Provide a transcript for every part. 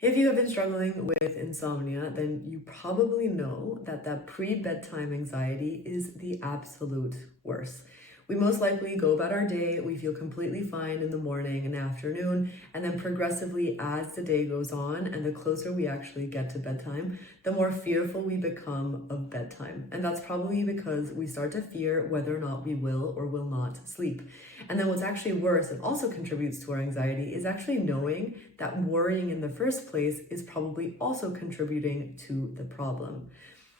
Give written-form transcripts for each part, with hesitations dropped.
If you have been struggling with insomnia, then you probably know that pre-bedtime anxiety is the absolute worst. We most likely go about our day, we feel completely fine in the morning and afternoon, and then progressively as the day goes on and the closer we actually get to bedtime, the more fearful we become of bedtime. And that's probably because we start to fear whether or not we will or will not sleep. And then what's actually worse and also contributes to our anxiety is actually knowing that worrying in the first place is probably also contributing to the problem.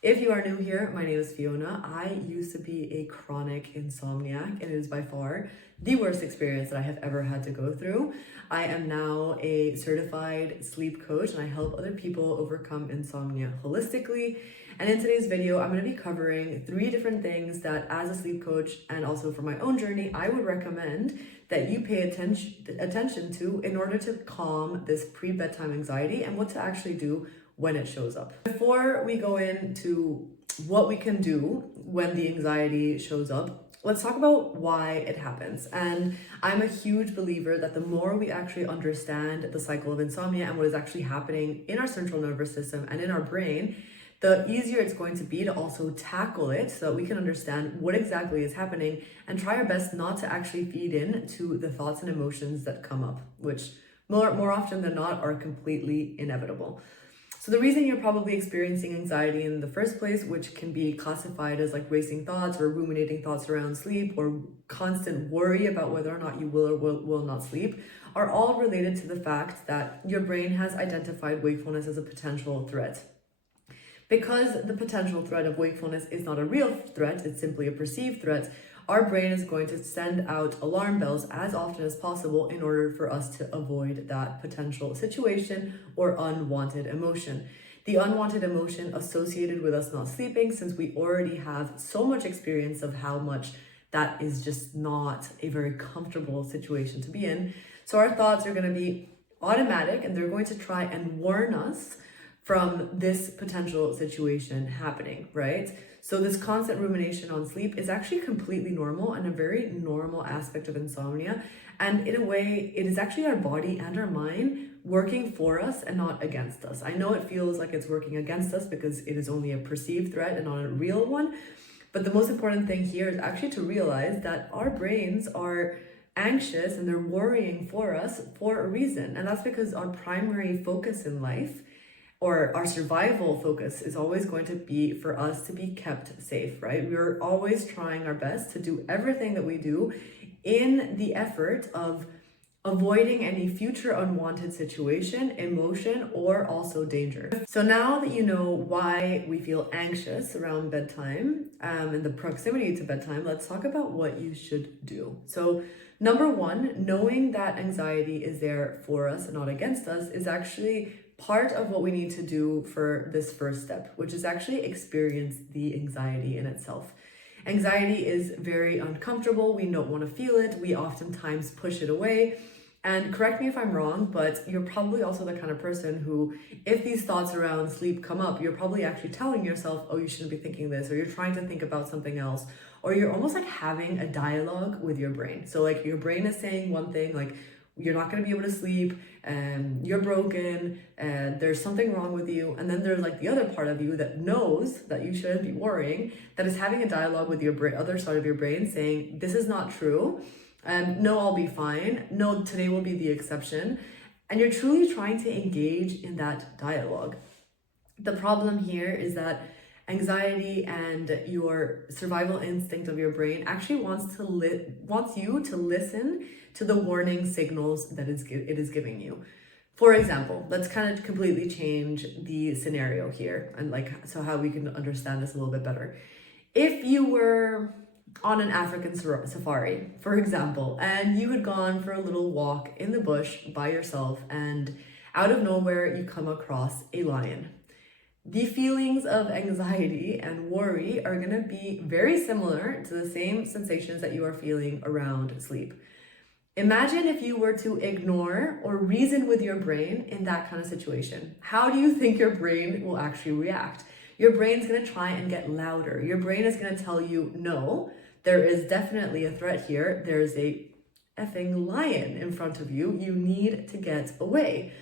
If you are new here, my name is Fiona. I used to be a chronic insomniac, and it is by far the worst experience that I have ever had to go through. I am now a certified sleep coach, and I help other people overcome insomnia holistically. And in today's video, I'm going to be covering 3 different things that as a sleep coach and also for my own journey, I would recommend that you pay attention to in order to calm this pre-bedtime anxiety and what to actually do when it shows up. Before we go into what we can do when the anxiety shows up, let's talk about why it happens. And I'm a huge believer that the more we actually understand the cycle of insomnia and what is actually happening in our central nervous system and in our brain, the easier it's going to be to also tackle it so that we can understand what exactly is happening and try our best not to actually feed in to the thoughts and emotions that come up, which more often than not are completely inevitable. So the reason you're probably experiencing anxiety in the first place, which can be classified as like racing thoughts or ruminating thoughts around sleep or constant worry about whether or not you will or will not sleep, are all related to the fact that your brain has identified wakefulness as a potential threat. Because the potential threat of wakefulness is not a real threat, it's simply a perceived threat, our brain is going to send out alarm bells as often as possible in order for us to avoid that potential situation or unwanted emotion. The unwanted emotion associated with us not sleeping, since we already have so much experience of how much that is just not a very comfortable situation to be in. So our thoughts are going to be automatic and they're going to try and warn us from this potential situation happening, right? So this constant rumination on sleep is actually completely normal and a very normal aspect of insomnia. And in a way, it is actually our body and our mind working for us and not against us. I know it feels like it's working against us because it is only a perceived threat and not a real one. But the most important thing here is actually to realize that our brains are anxious and they're worrying for us for a reason. And that's because our primary focus in life, or our survival focus, is always going to be for us to be kept safe, right? We're always trying our best to do everything that we do in the effort of avoiding any future unwanted situation, emotion, or also danger. So now that you know why we feel anxious around bedtime and the proximity to bedtime, let's talk about what you should do. So number 1, knowing that anxiety is there for us and not against us is actually part of what we need to do for this first step, which is actually experience the anxiety in itself. Anxiety is very uncomfortable. We don't want to feel it. We oftentimes push it away. And correct me if I'm wrong, but you're probably also the kind of person who, if these thoughts around sleep come up, you're probably actually telling yourself, oh, you shouldn't be thinking this, or you're trying to think about something else, or you're almost like having a dialogue with your brain. So like your brain is saying one thing, like, you're not going to be able to sleep, and you're broken, and there's something wrong with you. And then there's like the other part of you that knows that you shouldn't be worrying, that is having a dialogue with your other side of your brain saying, this is not true. No, I'll be fine. No, today will be the exception. And you're truly trying to engage in that dialogue. The problem here is that anxiety and your survival instinct of your brain actually wants you to listen to the warning signals that it is giving you. For example, let's kind of completely change the scenario here and so how we can understand this a little bit better. If you were on an African safari, for example, and you had gone for a little walk in the bush by yourself, and out of nowhere you come across a lion. The feelings of anxiety and worry are going to be very similar to the same sensations that you are feeling around sleep. Imagine if you were to ignore or reason with your brain in that kind of situation. How do you think your brain will actually react? Your brain's going to try and get louder. Your brain is going to tell you, no, there is definitely a threat here. There's a effing lion in front of you. You need to get away.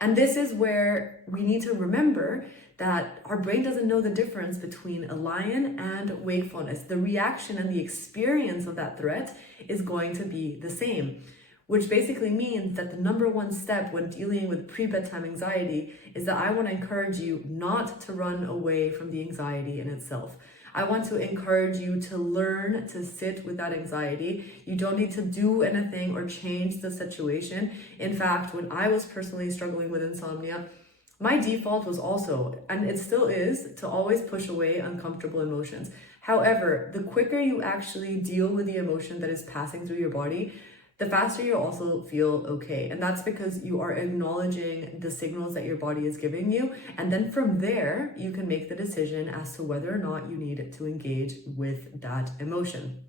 And this is where we need to remember that our brain doesn't know the difference between a lion and wakefulness. The reaction and the experience of that threat is going to be the same, which basically means that the number one step when dealing with pre-bedtime anxiety is that I want to encourage you not to run away from the anxiety in itself. I want to encourage you to learn to sit with that anxiety. You don't need to do anything or change the situation. In fact, when I was personally struggling with insomnia, my default was also, and it still is, to always push away uncomfortable emotions. However, the quicker you actually deal with the emotion that is passing through your body, the faster you also feel okay. And that's because you are acknowledging the signals that your body is giving you. And then from there, you can make the decision as to whether or not you need to engage with that emotion.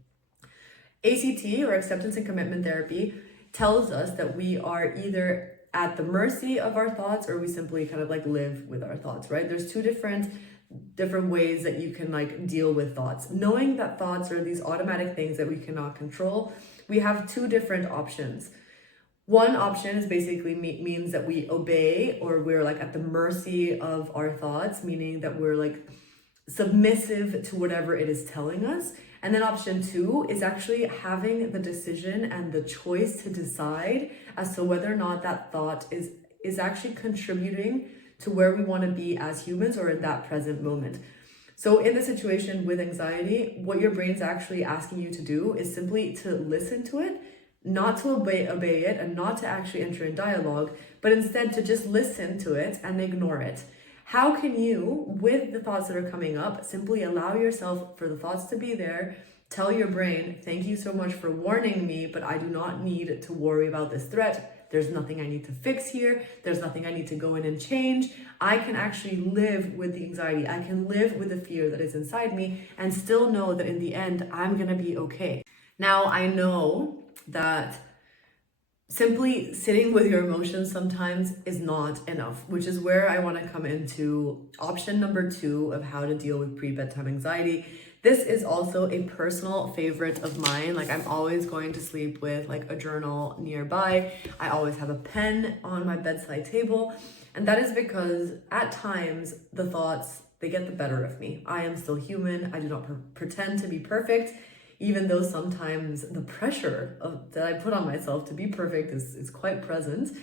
ACT, or acceptance and commitment therapy, tells us that we are either at the mercy of our thoughts or we simply kind of like live with our thoughts, right? There's two different ways that you can like deal with thoughts. Knowing that thoughts are these automatic things that we cannot control, we have two different options. One option is basically means that we obey, or we're like at the mercy of our thoughts, meaning that we're like submissive to whatever it is telling us. And then option two is actually having the decision and the choice to decide as to whether or not that thought is actually contributing to where we want to be as humans or in that present moment. So in the situation with anxiety, what your brain's actually asking you to do is simply to listen to it, not to obey it, and not to actually enter in dialogue, but instead to just listen to it and ignore it. How can you, with the thoughts that are coming up, simply allow yourself for the thoughts to be there, tell your brain, thank you so much for warning me, but I do not need to worry about this threat. There's nothing I need to fix here. There's nothing I need to go in and change. I can actually live with the anxiety. I can live with the fear that is inside me and still know that in the end, I'm going to be okay. Now, I know that simply sitting with your emotions sometimes is not enough, which is where I want to come into option number 2 of how to deal with pre-bedtime anxiety. This is also a personal favorite of mine. Like, I'm always going to sleep with like a journal nearby. I always have a pen on my bedside table. And that is because at times the thoughts, they get the better of me. I am still human. I do not pretend to be perfect, even though sometimes the pressure that I put on myself to be perfect is quite present.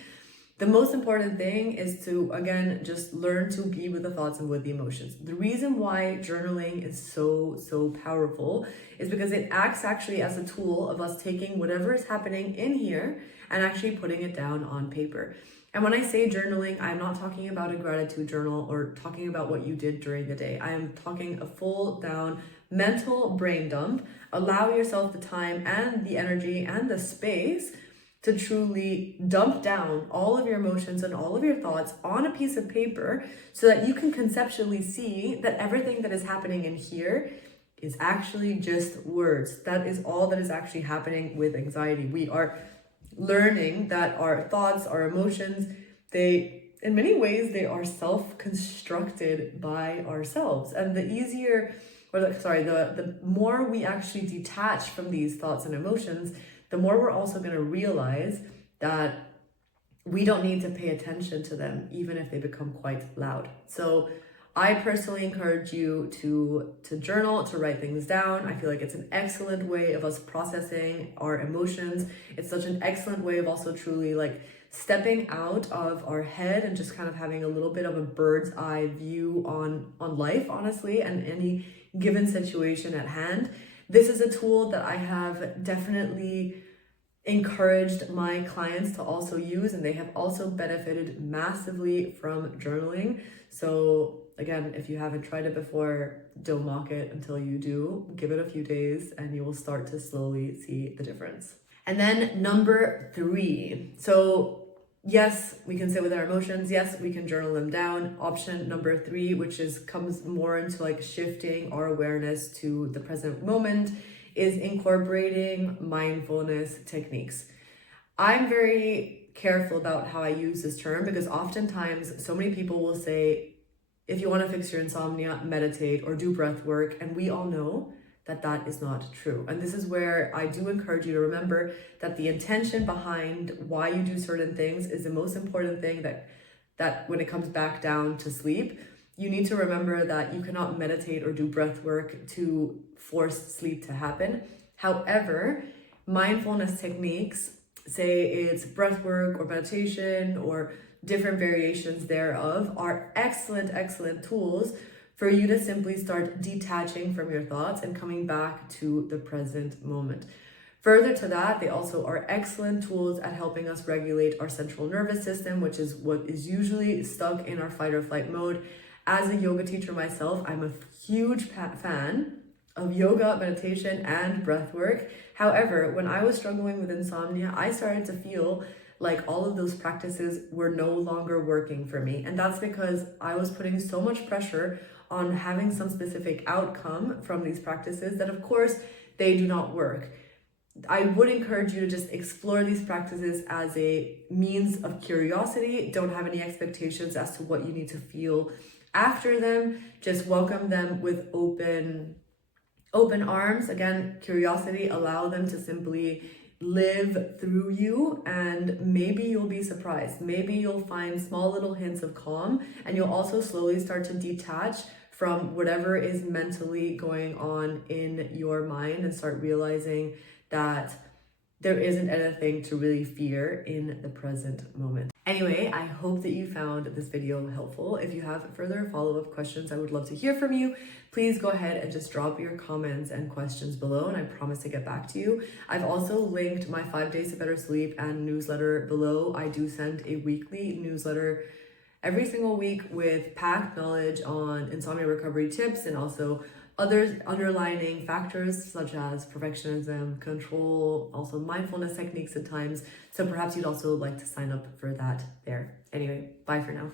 The most important thing is to, again, just learn to be with the thoughts and with the emotions. The reason why journaling is so powerful is because it acts actually as a tool of us taking whatever is happening in here and actually putting it down on paper. And when I say journaling, I'm not talking about a gratitude journal or talking about what you did during the day. I am talking a full down mental brain dump. Allow yourself the time and the energy and the space to truly dump down all of your emotions and all of your thoughts on a piece of paper so that you can conceptually see that everything that is happening in here is actually just words. That is all that is actually happening with anxiety. We are learning that our thoughts, our emotions, in many ways, they are self-constructed by ourselves. And the more we actually detach from these thoughts and emotions, the more we're also going to realize that we don't need to pay attention to them, even if they become quite loud. So I personally encourage you to journal, to write things down. I feel like it's an excellent way of us processing our emotions. It's such an excellent way of also truly like stepping out of our head and just kind of having a little bit of a bird's eye view on life, honestly, and any given situation at hand. This is a tool that I have definitely encouraged my clients to also use, and they have also benefited massively from journaling. So again, if you haven't tried it before, don't mock it until you do. Give it a few days and you will start to slowly see the difference. And then number 3. So yes, we can sit with our emotions. Yes, we can journal them down. Option number 3, which comes more into like shifting our awareness to the present moment, is incorporating mindfulness techniques. I'm very careful about how I use this term because oftentimes so many people will say, if you want to fix your insomnia, meditate or do breath work. And we all know that that is not true. And this is where I do encourage you to remember that the intention behind why you do certain things is the most important thing that that when it comes back down to sleep, you need to remember that you cannot meditate or do breath work to force sleep to happen. However, mindfulness techniques, say it's breath work or meditation or different variations thereof, are excellent tools for you to simply start detaching from your thoughts and coming back to the present moment. Further to that, they also are excellent tools at helping us regulate our central nervous system, which is what is usually stuck in our fight or flight mode. As a yoga teacher myself, I'm a huge fan of yoga, meditation, and breath work. However, when I was struggling with insomnia, I started to feel like all of those practices were no longer working for me. And that's because I was putting so much pressure on having some specific outcome from these practices that, of course, they do not work. I would encourage you to just explore these practices as a means of curiosity. Don't have any expectations as to what you need to feel after them. Just welcome them with open arms. Again, curiosity, allow them to simply live through you, and maybe you'll be surprised. Maybe you'll find small little hints of calm, and you'll also slowly start to detach from whatever is mentally going on in your mind and start realizing that there isn't anything to really fear in the present moment. Anyway, I hope that you found this video helpful. If you have further follow-up questions, I would love to hear from you. Please go ahead and just drop your comments and questions below, and I promise to get back to you. I've also linked my 5 Days to Better Sleep and newsletter below. I do send a weekly newsletter every single week with packed knowledge on insomnia recovery tips and also other underlining factors such as perfectionism, control, also mindfulness techniques at times. So perhaps you'd also like to sign up for that there. Anyway, bye for now.